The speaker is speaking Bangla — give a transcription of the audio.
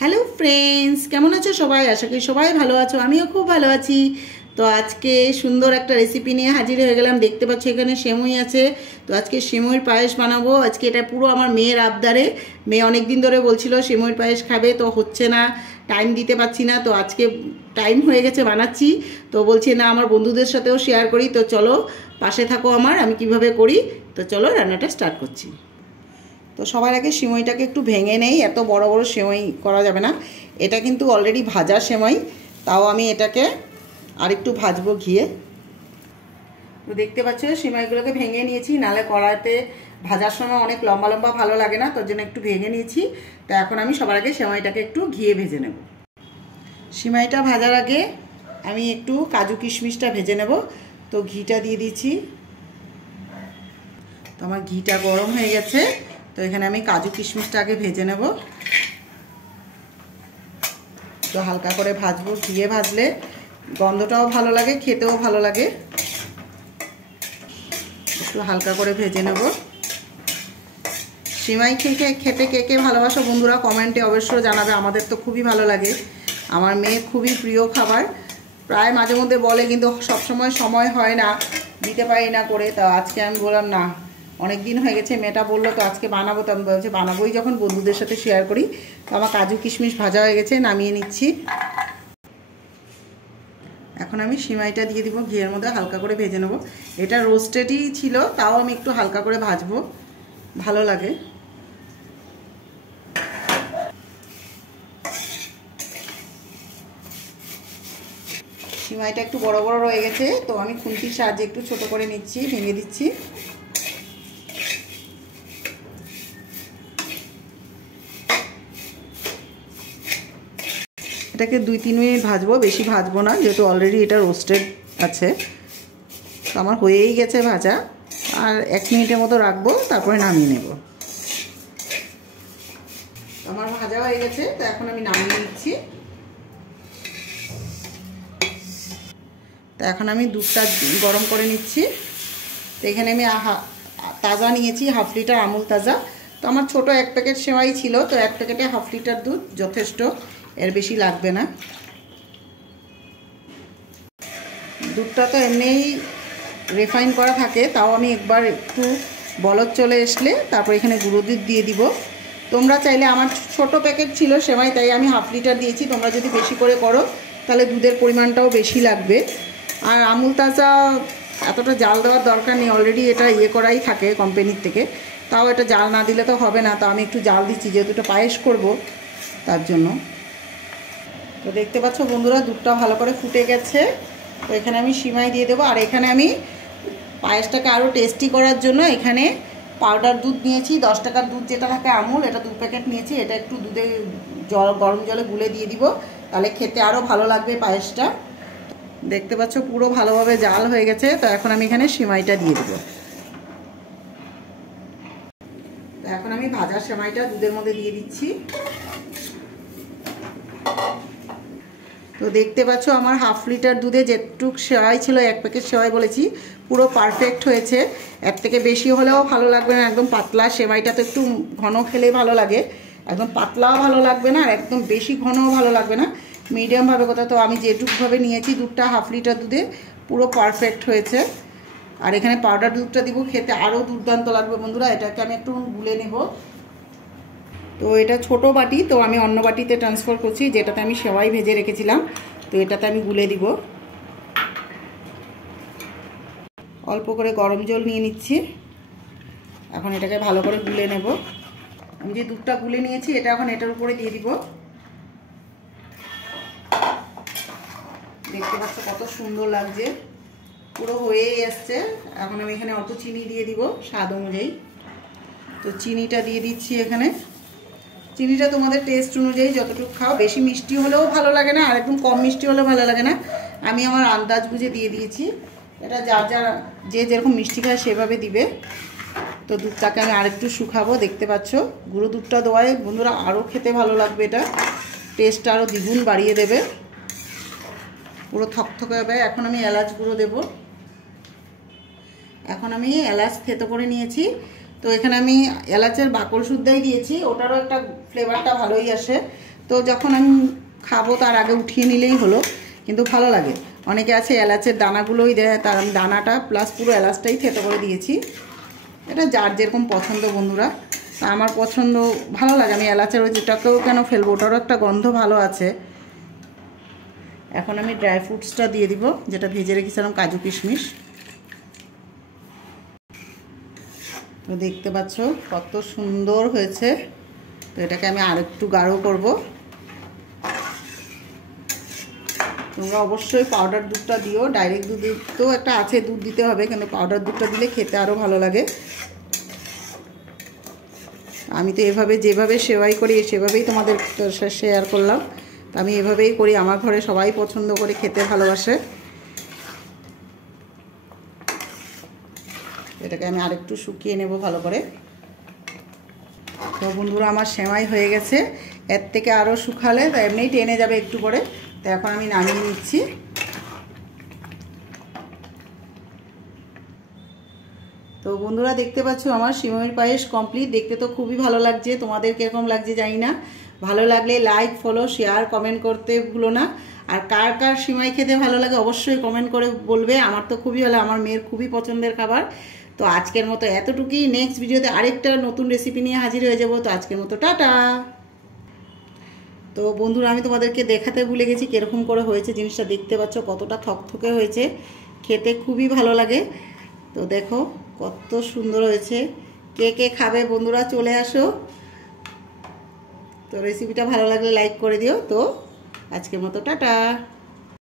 হ্যালো ফ্রেন্ডস, কেমন আছো সবাই? আশা করি সবাই ভালো আছো, আমিও খুব ভালো আছি। তো আজকে সুন্দর একটা রেসিপি নিয়ে হাজির হয়ে গেলাম। দেখতে পাচ্ছ এখানে সেমুই আছে। তো আজকে সেমুইয়ের পায়েস বানাবো। আজকে এটা পুরো আমার মেয়ের আবদারে। মেয়ে অনেক দিন ধরে বলছিল সেমুইয়ের পায়েস খাবে, তো হচ্ছে না, টাইম দিতে পারছি না। তো আজকে টাইম হয়ে গেছে, বানাচ্ছি। তো বলছি না, আমার বন্ধুদের সাথেও শেয়ার করি। তো চলো পাশে থাকো আমার, আমি কিভাবে করি। তো চলো রান্নাটা স্টার্ট করছি। তো সবার আগে সেমাইটাকে একটু ভেঙে নেই, এত বড় বড় সেমাই করা যাবে না। এটা কিন্তু অলরেডি ভাজা সেমাই, তাও আমি এটাকে আরেকটু ভাজবো ঘিয়ে। তো দেখতে পাচ্ছ সেমাইগুলোকে ভেঙে নিয়েছি, নালে কড়াইতে ভাজার সময় অনেক লম্বা লম্বা ভালো লাগে না, তোর জন্য একটু ভেঙে নিয়েছি। তো এখন আমি সবার আগে সেমাইটাকে একটু ঘিয়ে ভেজে নেব। সেমাইটা ভাজার আগে আমি একটু কাজু কিশমিশটা ভেজে নেব। তো ঘিটা দিয়ে দিচ্ছি। তো আমার ঘিটা গরম হয়ে গেছে। তো এখানে আমি কাজু কিশমিশটা আগে ভেজে নেব। তো হালকা করে ভাজবো, ঘিয়ে ভাজলে গন্ধটাও ভালো লাগে, খেতেও ভালো লাগে। একটু হালকা করে ভেজে নেব। সিমাই খেতে কে কে ভালোবাসো বন্ধুরা কমেন্টে অবশ্যই জানাবে। আমাদের তো খুবই ভালো লাগে, আমার মেয়ে খুবই প্রিয় খাবার। প্রায় মাঝে মধ্যে বলে, কিন্তু সবসময় সময় হয় না, দিতে পারি না করে। তা আজকে আমি বললাম না, অনেক দিন হয়ে গেছে, মেয়েটা বললো তো আজকে বানাবো। তো আমি বলছি বানাবোই যখন, বন্ধুদের সাথে শেয়ার করি। তো আমার কাজু কিশমিশ ভাজা হয়ে গেছে, নামিয়ে নিচ্ছি। এখন আমি সিমাইটা দিয়ে দিব, ঘিয়ের মধ্যে হালকা করে ভেজে নেব। এটা রোস্টেডই ছিল, তাও আমি একটু হালকা করে ভাজবো, ভালো লাগে। সিমাইটা একটু বড় বড় রয়ে গেছে, তো আমি খুন্তির সাহায্যে একটু ছোট করে নিচ্ছি, ভেঙে দিচ্ছি। এটাকে 2-3 মিনিট ভাজবো, বেশি ভাজবো না, যেহেতু অলরেডি এটা রোস্টেড আছে। তো আমার হয়েই গেছে ভাজা, আর 1 মিনিটের মতো রাখবো, তারপরে নামিয়ে নেব। আমার ভাজা হয়ে গেছে, তো এখন আমি নামিয়ে নিচ্ছি। তো এখন আমি দুধটা গরম করে নিচ্ছি। তো এখানে আমি তাজা নিয়েছি, 1/2 লিটার আমুল তাজা। তো আমার ছোট 1 প্যাকেট সেমাই ছিল, তো 1 প্যাকেটে 1/2 লিটার দুধ যথেষ্ট, এর বেশি লাগবে না। দুধটা তো এমনিই রিফাইন করা থাকে, তাও আমি একবার একটু বলদ চলে আসলে তারপর এখানে গুঁড়ো দুধ দিয়ে দিব। তোমরা চাইলে, আমার ছোট প্যাকেট ছিল সেমাই, তাই আমি 1/2 লিটার দিয়েছি। তোমরা যদি বেশি করে করো তাহলে দুধের পরিমাণটাও বেশি লাগবে। আর আমুল তাজা এতটা জাল দেওয়ার দরকার নেই, অলরেডি এটা করাই থাকে কোম্পানির থেকে। তাও এটা জাল না দিলে তো হবে না, তো আমি একটু জাল দিচ্ছি, যেহেতু এটা পায়েস করব তার জন্য। তো দেখতে পাচ্ছ বন্ধুরা, দুধটা ভালো করে ফুটে গেছে। তো এখানে আমি সিমাই দিয়ে দেবো। আর এখানে আমি পায়েসটাকে আরও টেস্টি করার জন্য এখানে পাউডার দুধ নিয়েছি, 10 টাকার দুধ যেটা থাকে আমুল, এটা 2 প্যাকেট নিয়েছি। এটা একটু দুধে গরম জলে গুলে দিয়ে দিব, তাহলে খেতে আরও ভালো লাগবে পায়েসটা। দেখতে পাচ্ছ পুরো ভালোভাবে জাল হয়ে গেছে। তো এখন আমি এখানে সিমাইটা দিয়ে দেবো। তো এখন আমি ভাজা সিমাইটা দুধের মধ্যে দিয়ে দিচ্ছি। তো দেখতে পাচ্ছ আমার 1/2 লিটার দুধে যেটুক সেওয়াই ছিল, 1 প্যাকেট সেওয়াই বলেছি, পুরো পারফেক্ট হয়েছে। এর থেকে বেশি হলেও ভালো লাগবে না, একদম পাতলা। সেমাইটা তো একটু ঘন খেলেই ভালো লাগে, একদম পাতলাও ভালো লাগবে না, আর একদম বেশি ঘনও ভালো লাগবে না, মিডিয়ামভাবে কথা। তো আমি যেটুকভাবে নিয়েছি দুধটা, 1/2 লিটার দুধে পুরো পারফেক্ট হয়েছে। আর এখানে পাউডার দুধটা দিব, খেতে আরও দুর্দান্ত লাগবে বন্ধুরা। এটাকে আমি একটু গুলে নেব। তো এটা ছোট বাটি, তো আমি অন্য বাটিতে ট্রান্সফার করছি, যেটাতে আমি সেমাই ভেজে রেখেছিলাম। তো এটাতে আমি গুলে দিব। অল্প করে গরম জল নিয়ে নিচ্ছি। এখন এটাকে ভালো করে গুলে নেব। আমি যে দুধটা গুলে নিয়েছি, এটা এখন এটার উপরে দিয়ে দিব। দেখতে পাচ্ছ কত সুন্দর লাগছে, পুরো হয়েই আসছে। এখন আমি এখানে অল্প চিনি দিয়ে দিব স্বাদ অনুযায়ী। তো চিনিটা দিয়ে দিচ্ছি এখানে। চিনিটা তোমাদের টেস্ট অনুযায়ী যতটুকু খাও, বেশি মিষ্টি হলেও ভালো লাগে না, আর একদম কম মিষ্টি হলেও ভালো লাগে না। আমি আমার আন্দাজ বুঝে দিয়ে দিয়েছি। এটা যে যেরকম মিষ্টি খায় সেভাবে দিবে। তো দুধটাকে আমি আরেকটু শুকাবো। দেখতে পাচ্ছ গুঁড়ো দুধটা দেওয়ায় বন্ধুরা আরও খেতে ভালো লাগবে, এটা টেস্টটা আরও দ্বিগুণ বাড়িয়ে দেবে, পুরো থকথকে হবে। এখন আমি এলাচ গুঁড়ো দেব। এখন আমি এলাচ থেতো করে নিয়েছি। তো এখানে আমি এলাচের বাকল সুদ্ধাই দিয়েছি, ওটারও একটা ফ্লেভারটা ভালোই আসে। তো যখন আমি খাবো তার আগে উঠিয়ে নিলেই হলো, কিন্তু ভালো লাগে। অনেকে আছে এলাচের দানাগুলোই দেয়, তার আমি দানাটা প্লাস পুরো এলাচটাই থেতো করে দিয়েছি। এটা যার যেরকম পছন্দ বন্ধুরা, তা আমার পছন্দ, ভালো লাগে। আমি এলাচের ওই যেটাকেও কেন ফেলবো, ওটারও একটা গন্ধ ভালো আছে। এখন আমি ড্রাই ফ্রুটসটা দিয়ে দিব, যেটা ভেজে রেখেছিলাম, কাজু কিশমিশ। তো দেখতে পাচ্ছ কত সুন্দর হয়েছে। তো এটাকে আমি আরেকটু গাঢ় করব। তোমরা অবশ্যই পাউডার দুধটা দিও, ডাইরেক্ট দুধ তো একটা আছে, দুধ দিতে হবে, কিন্তু পাউডার দুধটা দিলে খেতে আরও ভালো লাগে। আমি তো এভাবে যেভাবে সেবাই করি সেভাবেই তোমাদের শেয়ার করলাম। তো আমি এভাবেই করি, আমার ঘরে সবাই পছন্দ করে খেতে ভালোবাসে। এটাকে আমি আরেকটু শুকিয়ে নেব ভালো করে। তো বন্ধুরা আমার সেমাই হয়ে গেছে, এর থেকে আরও শুকালে তো এমনিই টেনে যাবে একটু করে। তো এখন আমি নামিয়ে নিচ্ছি। তো বন্ধুরা দেখতে পাচ্ছ আমার সিমইয়ের পায়েস কমপ্লিট। দেখতে তো খুবই ভালো লাগছে, তোমাদের কীরকম লাগছে জানি না। ভালো লাগলে লাইক, ফলো, শেয়ার, কমেন্ট করতে ভুলো না। আর কার কার সিমাই খেতে ভালো লাগে অবশ্যই কমেন্ট করে বলবে। আমার তো খুবই ভালো, আমার মেয়ের খুবই পছন্দের খাবার। তো আজকের মতো এতটুকুই। নেক্সট ভিডিওতে আরেকটা নতুন রেসিপি নিয়ে হাজির হয়ে যাব। তো আজকের মতো টাটা। তো বন্ধুরা আমি তোমাদেরকে দেখাতে ভুলে গেছি কীরকম করে হয়েছে জিনিসটা। দেখতে পাচ্ছ কতটা থকথকে হয়েছে, খেতে খুবই ভালো লাগে। তো দেখো কত সুন্দর হয়েছে। কে কে খাবে বন্ধুরা চলে আসো। তো রেসিপিটা ভালো লাগলে লাইক করে দিও। তো আজকের মতো টাটা।